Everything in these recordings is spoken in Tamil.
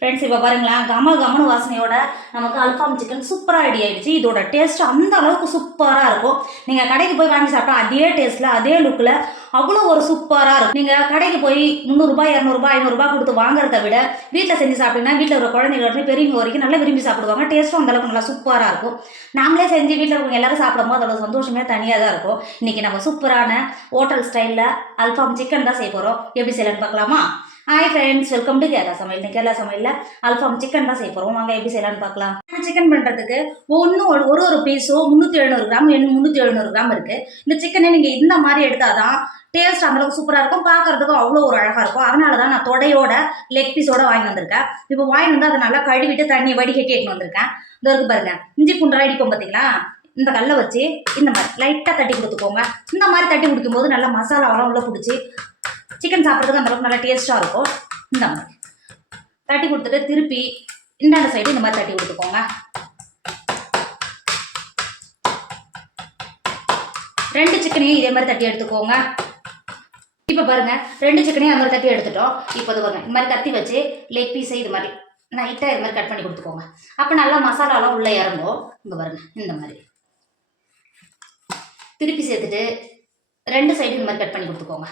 ஃப்ரெண்ட்ஸ் இப்போ பாருங்களேன், கம வாசனையோட நமக்கு அல்ஃபாம் சிக்கன் சூப்பராக ரெடி ஆகிடுச்சு. இதோட டேஸ்ட் அந்த அளவுக்கு சூப்பராக இருக்கும். நீங்கள் கடைக்கு போய் வாங்கி சாப்பிட்டா அதே டேஸ்ட்டில் அதே லுக்கில் அவ்வளோ ஒரு சூப்பராக இருக்கும். நீங்கள் கடைக்கு போய் 300 200 500 கொடுத்து வாங்குறத விட வீட்டில் செஞ்சு சாப்பிட்டீங்கன்னா வீட்டில் ஒரு குழந்தைங்க பெரியவங்க வரைக்கும் நல்லா விரும்பி சாப்பிடுவாங்க. டேஸ்ட்டும் அந்தளவுக்கு நல்லா சூப்பராக இருக்கும். நாமளே செஞ்சு வீட்டில் இருக்கவங்க எல்லாரும் சாப்பிடும்போது அதோட சந்தோஷமே தனியாக தான் இருக்கும். இன்றைக்கி நம்ம சூப்பரான ஹோட்டல் ஸ்டைலில் அல்ஃபாம் சிக்கன் தான் செய்ய போகிறோம். எப்படி செய்யலான்னு பார்க்கலாமா? Hi friends, welcome to Kerala சமையல். இந்த கேரளா சமையலில் அல்ஃபாம் சிக்கன் தான் செய்ய போகிறோம். வாங்க எப்படி செய்யலான்னு பார்க்கலாம். சிக்கன் பண்ணுறதுக்கு ஒரு பீஸும் 370 கிராம் 370 கிராம் இருக்குது. இந்த சிக்கனை நீங்கள் இந்த மாதிரி எடுத்தால் தான் டேஸ்ட் அந்தளவுக்கு சூப்பராக இருக்கும். பார்க்குறதுக்கும் அவ்வளோ ஒரு அழகாக இருக்கும். அதனால தான் நான் தொடையோட லெக் பீஸோட வாங்கி வந்திருக்கேன். இப்போ வாங்கி வந்து அதை நல்லா கழுவிட்டு தண்ணியை வடிகட்டி எடுத்து வந்திருக்கேன். இந்த இருக்கு பாருங்க, இஞ்சி பூண்டெல்லாம் இடிப்போம் பார்த்தீங்களா? இந்த கல்லை வச்சு இந்த மாதிரி லைட்டாக தட்டி கொடுத்துக்கோங்க. இந்த மாதிரி தட்டி குடிக்கும்போது நல்லா மசாலாவெல்லாம் உள்ள பிடிச்சி சிக்கன் சாப்பிட்றதுக்கு அந்தளவுக்கு நல்லா டேஸ்ட்டாக இருக்கும். இந்த மாதிரி தட்டி கொடுத்துட்டு திருப்பி இந்தாண்ட சைடு இந்த மாதிரி தட்டி கொடுத்துக்கோங்க. 2 சிக்கனையும் இதே மாதிரி தட்டி எடுத்துக்கோங்க. இப்போ பாருங்க, 2 சிக்கனையும் அந்த மாதிரி தட்டி எடுத்துட்டோம். இப்போ இது பாருங்க, இந்த மாதிரி கத்தி வச்சு லெக் பீஸை இது மாதிரி லைட்டாக இது மாதிரி கட் பண்ணி கொடுத்துக்கோங்க. அப்போ நல்லா மசாலாலாம் உள்ளே இறங்கும். இங்கே பாருங்க, இந்த மாதிரி திருப்பி சேர்த்துட்டு 2 சைடு இந்த மாதிரி கட் பண்ணி கொடுத்துக்கோங்க.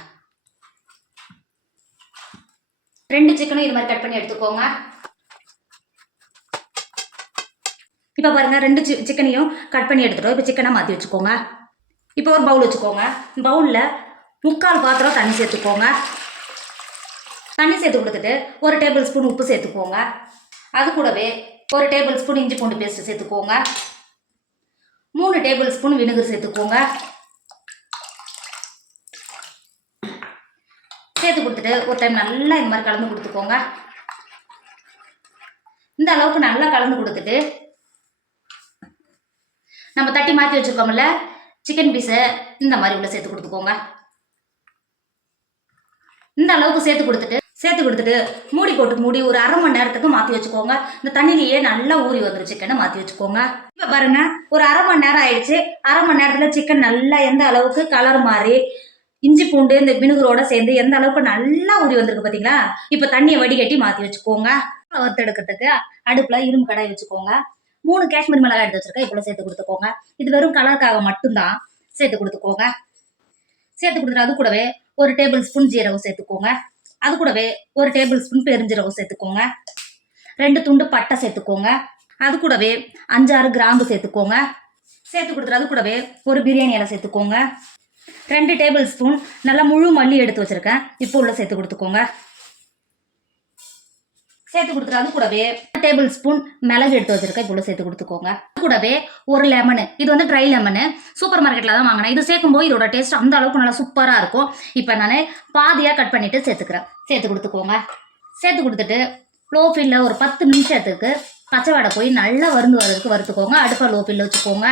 2 சிக்கனும் இது மாதிரி கட் பண்ணி எடுத்துக்கோங்க. இப்போ பாருங்க, 2 சிக்கனையும் கட் பண்ணி எடுத்துட்டோம். இப்போ சிக்கனை மாற்றி வச்சுக்கோங்க. இப்போ ஒரு பவுல் வச்சுக்கோங்க. பவுலில் 3/4 பாத்திரம் தண்ணி சேர்த்துக்கோங்க. தண்ணி சேர்த்து கொடுத்துட்டு 1 டேபிள் ஸ்பூன் உப்பு சேர்த்துக்கோங்க. அது கூடவே 1 டேபிள் ஸ்பூன் இஞ்சி பூண்டு பேஸ்ட் சேர்த்துக்கோங்க. 3 டேபிள் ஸ்பூன் வினிகர் சேர்த்துக்கோங்க. சேர்த்து கொடுத்துட்டு ஒரு டைம் நல்லா இந்த மாதிரி கலந்து கொடுத்துக்கோங்க. இந்த அளவுக்கு நல்லா கலந்து கொடுத்துட்டு நம்ம தட்டி மாற்றி வச்சுருக்கோம்ல சிக்கன் பீஸை இந்த மாதிரி உள்ள சேர்த்து கொடுத்துக்கோங்க. இந்த அளவுக்கு சேர்த்து கொடுத்துட்டு மூடி போட்டு மூடி ஒரு 1/2 மணி நேரத்துக்கு மாற்றி வச்சுக்கோங்க. இந்த தண்ணியிலேயே நல்லா ஊறி வந்துடும் சிக்கனை மாற்றி வச்சுக்கோங்க. இப்போ பாருங்க, ஒரு 1/2 மணி நேரம் ஆயிடுச்சு. 1/2 மணி நேரத்தில் சிக்கன் நல்லா எந்த அளவுக்கு கலர் மாறி இஞ்சி பூண்டு இந்த வினுகரோட சேர்ந்து எந்த அளவுக்கு நல்லா ஊறி வந்திருக்கு பார்த்தீங்களா? இப்போ தண்ணியை வடிகட்டி மாற்றி வச்சுக்கோங்க. வறுத்தெடுக்கிறதுக்கு அடுப்பில் இரும்பு கடாய் வச்சுக்கோங்க. 3 காஷ்மீர் மிளகாய் எடுத்து வச்சிருக்கேன். இப்போ சேர்த்து கொடுத்துக்கோங்க. இது வெறும் கலருக்காக மட்டும்தான். சேர்த்து கொடுத்துக்கோங்க. சேர்த்து கொடுத்துட்டு அது கூடவே 1 டேபிள் ஸ்பூன் ஜீரகம் சேர்த்துக்கோங்க. அது கூடவே 1 டேபிள் ஸ்பூன் பெருஞ்சீரகம் சேர்த்துக்கோங்க. 2 துண்டு பட்டை சேர்த்துக்கோங்க. அது கூடவே 5-6 கிராம்பு சேர்த்துக்கோங்க. சேர்த்து கொடுத்துட்டு அது கூடவே ஒரு பிரியாணி இலை சேர்த்துக்கோங்க. 2 டேபிள் ஸ்பூன் நல்லா முழு மல்லி எடுத்து வச்சிருக்கேன். இப்போ உள்ள சேர்த்து கொடுத்துக்கோங்க. சேர்த்து கொடுத்துட்டு அது கூடவே 1 டேபிள் ஸ்பூன் மிளகு எடுத்து வச்சிருக்கேன். இப்போ உள்ள சேர்த்து கொடுத்துக்கோங்க. அது கூடவே ஒரு லெமனு, இது வந்து ட்ரை லெமனு, சூப்பர் மார்க்கெட்டில் தான் வாங்கினேன். இது சேர்க்கும்போது இதோட டேஸ்ட் அந்த அளவுக்கு நல்லா சூப்பராக இருக்கும். இப்போ நான் பாதியாக கட் பண்ணிட்டு சேர்த்துக்கிறேன். சேர்த்து கொடுத்துக்கோங்க. சேர்த்து கொடுத்துட்டு லோ ஃபில்ல ஒரு 10 நிமிஷத்துக்கு பச்சை வாடை போய் நல்லா வறுத்துக்கோங்க. அடுப்பை லோ ஃபில்ல வச்சுக்கோங்க.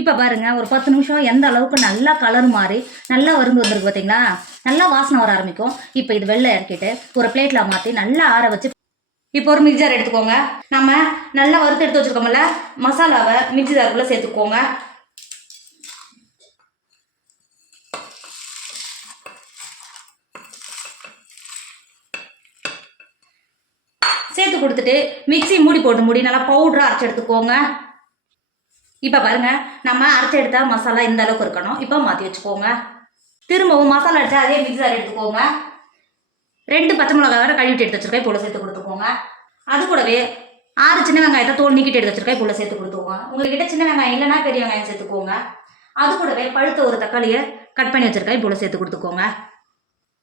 இப்போ பாருங்க, ஒரு 10 நிமிஷம் எந்த அளவுக்கு நல்லா கலர் மாறி நல்லா வந்திருக்கு பார்த்தீங்களா? நல்லா வாசனை வர ஆரம்பிக்கும். இப்போ இது வெளில இறக்கிட்டு ஒரு பிளேட்டில் மாற்றி நல்லா ஆற வச்சு இப்போ ஒரு மிக்ஸி ஜார் எடுத்துக்கோங்க. நம்ம நல்லா வறுத்து எடுத்து வச்சுருக்கோம்ல மசாலாவை மிக்ஸி ஜாருக்குள்ளே சேர்த்துக்கோங்க. சேர்த்து கொடுத்துட்டு மிக்ஸி மூடி போட்டு மூடி நல்லா பவுடராக அரைச்சி எடுத்துக்கோங்க. இப்போ பாருங்க, நம்ம அரைச்சி எடுத்த மசாலா இந்த அளவுக்கு இருக்கணும். இப்போ மாற்றி வச்சுக்கோங்க. திரும்பவும் மசாலா அடிச்சா அதே மிக்ஸி ஜார் எடுத்துக்கோங்க. 2 பச்சை மிளகாய் வேறு கழுவிட்டு எடுத்து வச்சிருக்கேன். இப்போ சேர்த்து கொடுத்துக்கோங்க. அது கூடவே 6 சின்ன வெங்காயத்தை தோல் நீக்கிட்டு எடுத்து வச்சிருக்கேன். இப்போ சேர்த்து கொடுத்துக்கோங்க. உங்ககிட்ட சின்ன வெங்காயம் இல்லைன்னா பெரிய வெங்காயம் சேர்த்துக்கோங்க. அது கூடவே பழுத்த ஒரு தக்காளியை கட் பண்ணி வச்சிருக்கேன். இப்போ சேர்த்து கொடுத்துக்கோங்க.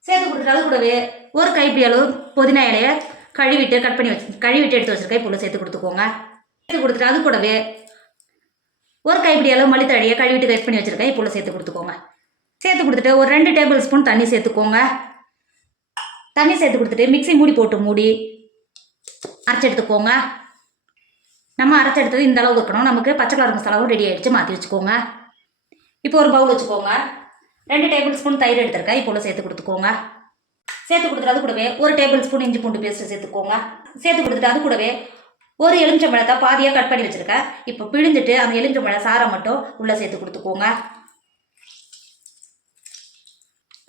சேர்த்து கொடுத்துட்டு அது கூடவே ஒரு கைப்பிடி அளவு புதினா இலையை கழுவிட்டு எடுத்து வச்சிருக்கேன். இப்போ சேர்த்து கொடுத்துக்கோங்க. சேர்த்து கொடுத்துட்டு அது கூடவே ஒரு கைப்பிடி அளவு மல்லித்தழையை கழுவிட்டு கட் பண்ணி வச்சிருக்கேன். இப்போ சேர்த்து கொடுத்துக்கோங்க. சேர்த்து கொடுத்துட்டு ஒரு 2 டேபிள் ஸ்பூன் தண்ணி சேர்த்துக்கோங்க. தண்ணி சேர்த்து கொடுத்துட்டு மிக்ஸி மூடி போட்டு மூடி அரைச்சி எடுத்துக்கோங்க. நம்ம அரைச்சி எடுத்தது இந்த அளவு இருக்கணும். நமக்கு பச்சை கலர் மசாலாவும் ரெடி ஆகிடுச்சு. மாற்றி வச்சுக்கோங்க. இப்போ ஒரு பவுல் வச்சுக்கோங்க. 2 டேபிள் ஸ்பூன் தயிர் எடுத்துருக்கேன். இப்போ சேர்த்து கொடுத்துக்கோங்க. சேர்த்து கொடுத்துட்டு அது கூடவே 1 டேபிள் ஸ்பூன் இஞ்சி பூண்டு பேஸ்ட் சேர்த்துக்கோங்க. சேர்த்து கொடுத்துட்டு அது கூடவே ஒரு எலுமிச்சம்பழத்தை பாதியாக கட் பண்ணி வச்சுருக்கேன். இப்போ பிழிஞ்சிட்டு அந்த எலுமிச்சம்பழ சாரை மட்டும் உள்ளே சேர்த்து கொடுத்துக்கோங்க.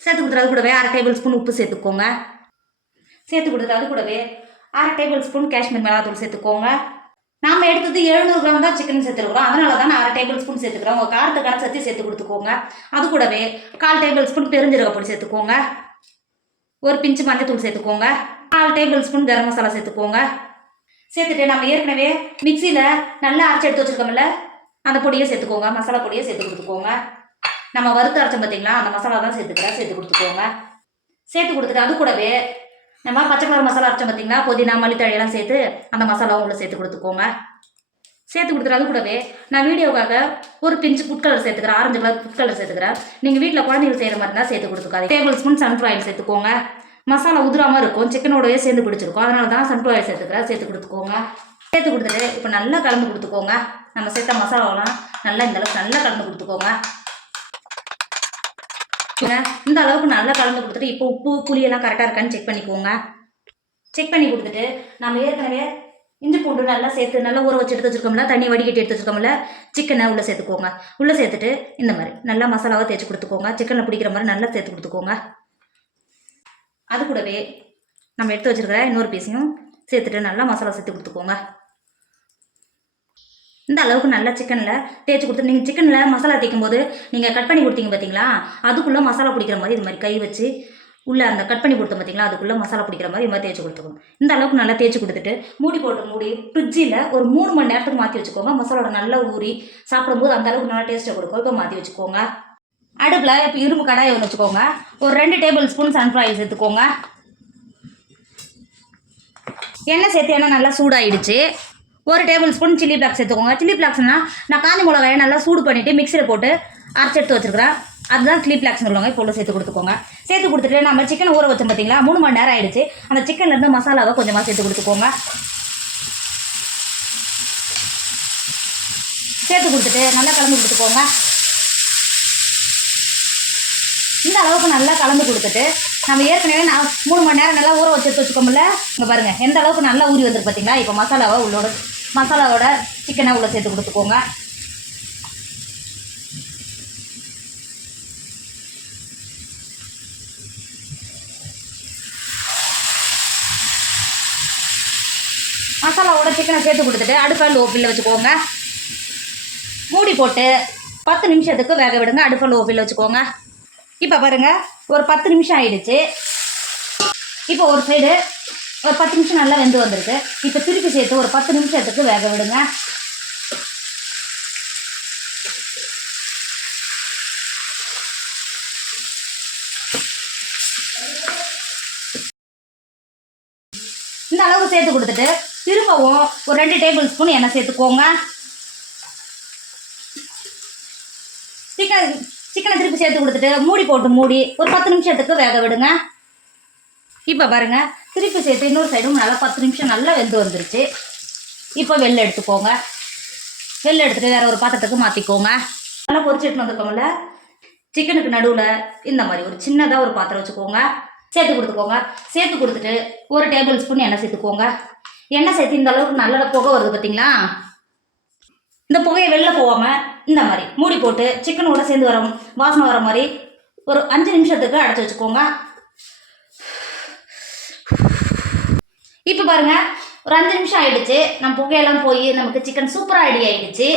சேர்த்து கொடுத்துட்டு அது கூடவே 1/2 டேபிள் ஸ்பூன் உப்பு சேர்த்துக்கோங்க. சேர்த்து கொடுத்துட்டு அது கூடவே 1/2 டேபிள் ஸ்பூன் காஷ்மீர் மிளகாத்தூள் சேர்த்துக்கோங்க. நாம் எடுத்தது 700 கிராம் தான் சிக்கன் சேர்த்துருக்குறோம், அதனால தான் நான் 1/2 டேபிள் ஸ்பூன் சேர்த்துக்கிறோம். உங்கள் காரத்துக்கான சத்தி சேர்த்து கொடுத்துக்கோங்க. அது கூடவே 1/4 டேபிள் ஸ்பூன் பெருஞ்சீரக பொடி சேர்த்துக்கோங்க. ஒரு பிஞ்சு மஞ்சத்தூள் சேர்த்துக்கோங்க. 1/4 டேபிள் ஸ்பூன் கரம் மசாலா சேர்த்துக்கோங்க. சேர்த்துட்டு நம்ம ஏற்கனவே மிக்சியில் நல்லா அரைச்சி எடுத்து வச்சுருக்கோம்ல, அந்த பொடியை சேர்த்துக்கோங்க. மசாலா பொடியை சேர்த்து கொடுத்துக்கோங்க. நம்ம வறுத்து அரைச்சோம் பார்த்தீங்களா, அந்த மசாலா தான் சேர்த்து கொடுத்துக்கோங்க. சேர்த்து கொடுத்துட்டு அது கூடவே நம்ம பச்சை கலர் மசாலா அரைச்சோம் பார்த்தீங்களா, புதினா மல்லித்தழையெல்லாம் சேர்த்து அந்த மசாலாவும் உள்ள சேர்த்து கொடுத்துக்கோங்க. சேர்த்து கொடுத்துட்டு அது கூடவே நான் வீடியோக்காக ஒரு பிஞ்சு ஃபுட் கலர் சேர்த்துக்கிறேன், ஆரஞ்சு கலர் ஃபுட் கலர் சேர்த்துக்கிறேன். நீங்கள் வீட்டில் குழந்தைகள் செய்கிற மாதிரி இருந்தால் சேர்த்து கொடுத்துக்காது. டேபிள் ஸ்பூன் சன்ஃப்ளவர் ஆயில் சேர்த்துக்கோங்க. மசாலா உதிராமல் இருக்கும், சிக்கனோடய சேர்ந்து பிடிச்சிருக்கும், அதனால தான் சன்ஃப்ளவர் ஆயில் சேர்த்து கொடுத்துக்கோங்க. சேர்த்து கொடுத்துட்டு இப்போ நல்லா கலந்து கொடுத்துக்கோங்க. நம்ம சேர்த்த மசாலாவெல்லாம் நல்லா இந்த அளவுக்கு நல்லா கலந்து கொடுத்துக்கோங்க. இந்த அளவுக்கு நல்லா கலந்து கொடுத்துட்டு இப்போ உப்பு புளியெல்லாம் கரெக்டாக இருக்கான்னு செக் பண்ணிக்கோங்க. செக் பண்ணி கொடுத்துட்டு நம்ம ஏற்கனவே இஞ்சி பூண்டு நல்லா சேர்த்து நல்லா ஊற வச்சு எடுத்து வச்சுருக்கோம்ல, தண்ணி வடிகட்டி எடுத்து வச்சுருக்கோம்ல, சிக்கனை உள்ளே சேர்த்துக்கோங்க. உள்ளே சேர்த்துட்டு இந்த மாதிரி நல்லா மசாலாவை தேய்ச்சி கொடுத்துக்கோங்க. சிக்கனில் பிடிக்கிற மாதிரி நல்லா சேர்த்து கொடுத்துக்கோங்க. அது கூடவே நம்ம எடுத்து வச்சுருக்கிற இன்னொரு பீஸையும் சேர்த்துட்டு நல்லா மசாலா சேர்த்து கொடுத்துக்கோங்க. இந்த அளவுக்கு நல்லா சிக்கனில் தேய்ச்சி கொடுத்து நீங்கள் சிக்கனில் மசாலா தேய்க்கும் போது நீங்கள் கட் பண்ணி கொடுத்தீங்க பார்த்தீங்களா, அதுக்குள்ளே மசாலா பிடிக்கிற மாதிரி இது மாதிரி கை வச்சு உள்ளே அந்த கட் பண்ணி கொடுத்தோம் பார்த்தீங்களா, அதுக்குள்ளே மசாலா பிடிக்கிற மாதிரி இது மாதிரி தேய்ச்சி கொடுத்துக்கோங்க. இந்த அளவுக்கு நல்லா தேய்ச்சி கொடுத்துட்டு மூடி ஃப்ரிட்ஜில் ஒரு 3 மணி நேரத்துக்கு மாற்றி வச்சுக்கோங்க. மசாலோட நல்லா ஊறி சாப்பிடும்போது அந்த அளவுக்கு நல்லா டேஸ்ட்டை கொடுக்கும். இப்போ மாற்றி வச்சுக்கோங்க. அடுப்பில் இப்போ இரும்பு கடாயை ஒன்று வச்சுக்கோங்க. ஒரு 2 டேபிள் ஸ்பூன் சன்ஃப்ளவர் ஆயில் சேர்த்துக்கோங்க. எண்ணெய் சேர்த்து எண்ணெய் நல்லா சூடாகிடுச்சு. 1 டேபிள் ஸ்பூன் சில்லி ஃப்ளாக்ஸ் சேர்த்துக்கோங்க. சில்லி ஃப்ளாக்ஸ்னால் நான் காஞ்சி மிளகாயை நல்லா சூடு பண்ணிவிட்டு மிக்சியில் போட்டு அரைச்சி எடுத்து வச்சுருக்கிறேன், அதுதான் சில்லி ஃப்ளாக்ஸ்னு சொல்லுவாங்க. இப்போ சேர்த்து கொடுத்துக்கோங்க. சேர்த்து கொடுத்துட்டு நம்ம சிக்கன் ஊற வச்சோம் பார்த்தீங்களா, 3 மணி நேரம் ஆகிடுச்சு. அந்த சிக்கன்லேருந்து மசாலாவை கொஞ்சமாக சேர்த்து கொடுத்துக்கோங்க. சேர்த்து கொடுத்துட்டு நல்லா கலந்து கொடுத்துக்கோங்க. இந்த அளவுக்கு நல்லா கலந்து கொடுத்துட்டு நம்ம ஏற்கனவே 3 மணி நேரம் நல்லா ஊற வச்சு எடுத்து வச்சுக்கோம்ல, இங்கே பாருங்கள் எந்த அளவுக்கு நல்லா ஊறி வந்துருக்கு பார்த்தீங்களா. இப்போ மசாலாவோட சிக்கனை உள்ளே சேர்த்து கொடுத்துக்கோங்க. மசாலாவோட சிக்கனை சேர்த்து கொடுத்துட்டு அடுப்பை லோ ஃப்ளேமில் வச்சுக்கோங்க. மூடி போட்டு 10 நிமிஷத்துக்கு வேக விடுங்க. அடுப்பை லோ ஃப்ளேமில் வச்சுக்கோங்க. இப்போ பாருங்கள் ஒரு 10 நிமிஷம் ஆகிடுச்சு. இப்போ ஒரு சைடு ஒரு 10 நிமிஷம் நல்லா வெந்து வந்திருக்கு. இப்போ திருப்பி சேர்த்து ஒரு 10 நிமிஷத்துக்கு வேக விடுங்க. இந்த அளவுக்கு சேர்த்து கொடுத்துட்டு திரும்பவும் ஒரு 2 டேபிள் ஸ்பூன் எண்ணெய் சேர்த்துக்கோங்க. சிக்கனை திருப்பி சேர்த்து கொடுத்துட்டு மூடி ஒரு 10 நிமிஷத்துக்கு வேக விடுங்க. இப்போ பாருங்கள் திருப்பி சேர்த்து இன்னொரு சைடும் நல்லா 10 நிமிஷம் நல்லா வெந்து வந்துருச்சு. இப்போ வெளில எடுத்துக்கோங்க. வெளில எடுத்துகிட்டு வேறு ஒரு பாத்திரத்துக்கு மாற்றிக்கோங்க. நல்லா பொரிச்சிட்டு வந்துருக்கோம்ல, சிக்கனுக்கு நடுவில் இந்த மாதிரி ஒரு சின்னதாக ஒரு பாத்திரம் வச்சுக்கோங்க. சேர்த்து கொடுத்துக்கோங்க. சேர்த்து கொடுத்துட்டு 1 டேபிள் ஸ்பூன் எண்ணெய் சேர்த்துக்கோங்க. எண்ணெய் சேர்த்து இந்த அளவுக்கு நல்ல புகை வருது பார்த்தீங்களா, இந்த புகையை வெளில போகாமல் இந்த மாதிரி மூடி போட்டு சிக்கனோட சேர்ந்து வாசனை வர மாதிரி ஒரு 5 நிமிஷத்துக்கு அடைச்சி வச்சுக்கோங்க. இப்போ பாருங்கள் ஒரு 5 நிமிஷம் ஆகிடுச்சு. நம்ம புகையெல்லாம் போய் நமக்கு சிக்கன் சூப்பராக ரெடி ஆகிடுச்சு.